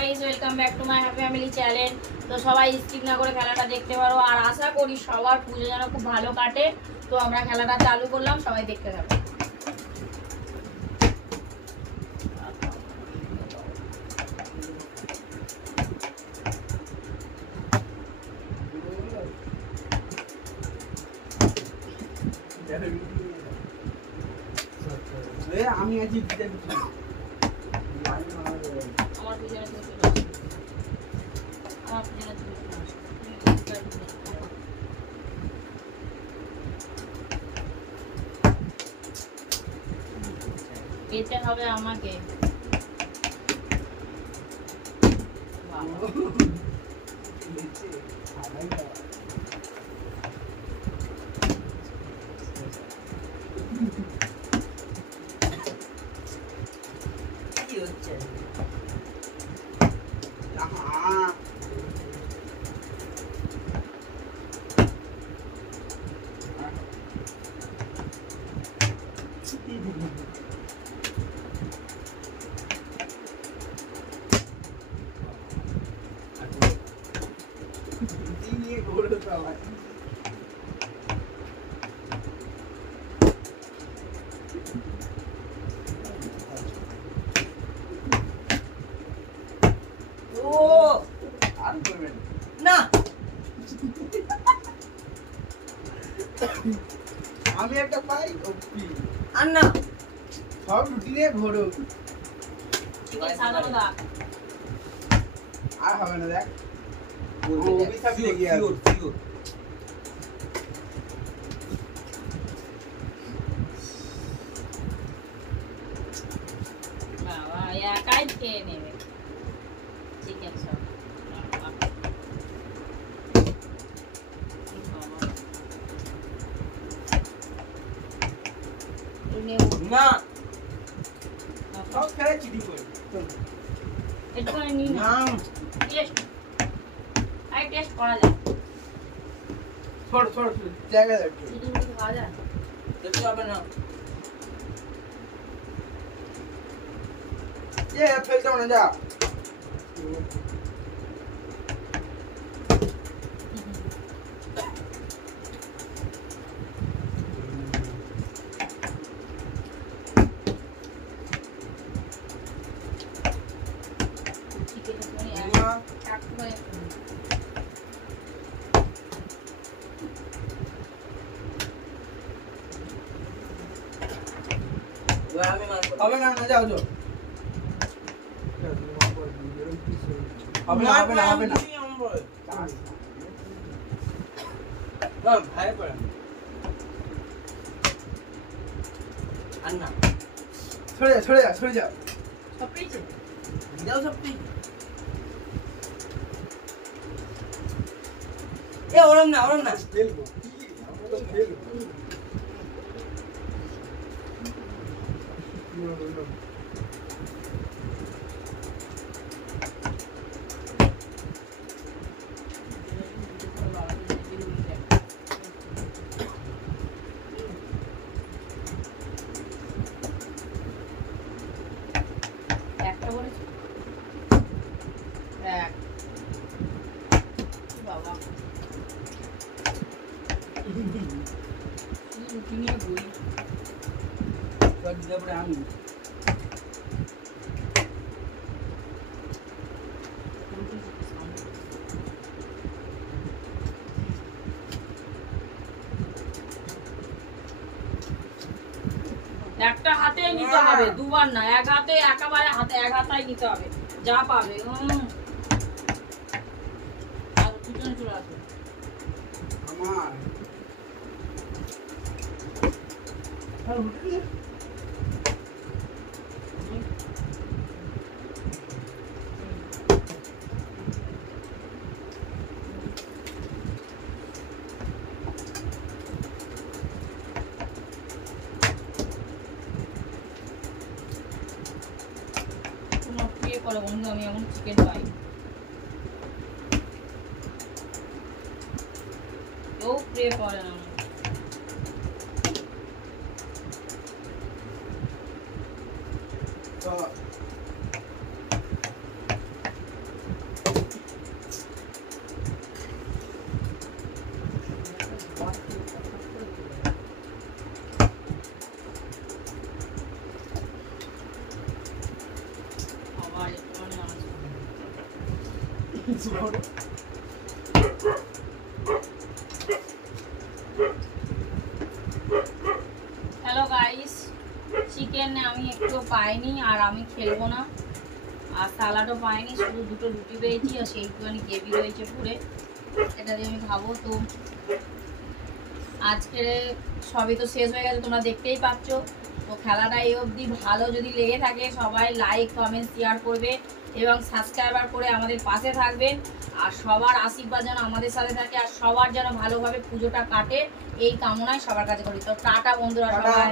Guys, welcome back to my happy family channel. তো সবাই skip না করে খেলাটা দেখতে পারো, আর আশা করি সবার পুজো যেন খুব ভালো কাটে। তো আমরা খেলাটা চালু করলাম, সবাই দেখতে থাকো। আমি আছি আমার পিছনে পেতে হবে আমাকে। কি হচ্ছে? আমি একটা পাই আর না সব রুটি নিয়ে ঘোরো আর হবে না। দেখ বাবা একাই খেয়ে নেবে চিকেন সব। না সব খেলে চিঠি করে একটুখানি নিই না, না টেস্ট আই টেস্ট করা যায়। ছোট ছোট জায়গা দেখো চিকেন কি খাওয়া যায়? দেখতে হবে না এ ফেলতে হবে না যা হবে না না যাও যাও হবে না হবে না হবে না না ভাই পড়ে আর না সরে যা সরে যা সরে যা সব পেয়েছে? দাও সব এ ওরম না খেলবো খেলবো একটা বলেছে এক বাবা রুটি নিয়ে বই তারপরে আমি একটা হাতে নিতে হবে, দুবার না, এক হাতে একেবারে হাতে এক হাতায় নিতে হবে যা পাবে। আর পিছনে চলে আসবে আমার তোমার প্রিয় করো বন্ধু, আমি এমন চিকেন পাই কেউ প্রে করে না। আর একটুখানি আছে। হ্যালো গাইস, চিকেন আমি একটু পাইনি আর আমি খেলবো না, আর সালাডও পাইনি, শুধু দুটো রুটি পেয়েছি আর সেইটুখানি গ্রেভি রয়েছে পুরে, এটা দিয়ে আমি খাবো। তো আজকে সবই তো শেষ হয়ে গেছে, তোমরা দেখতেই পাচ্ছ। তো খেলাটা এই অবধি ভালো যদি লেগে থাকে সবাই লাইক কমেন্ট শেয়ার করবে এবং সাবস্ক্রাইবার করে আমাদের পাশে থাকবেন, আর সবার আশীর্বাদ যেন আমাদের সাথে থাকে, আর সবার যেন ভালোভাবে পুজোটা কাটে এই কামনায় সবার কাছে করি। তো টাটা বন্ধুরা সবাই।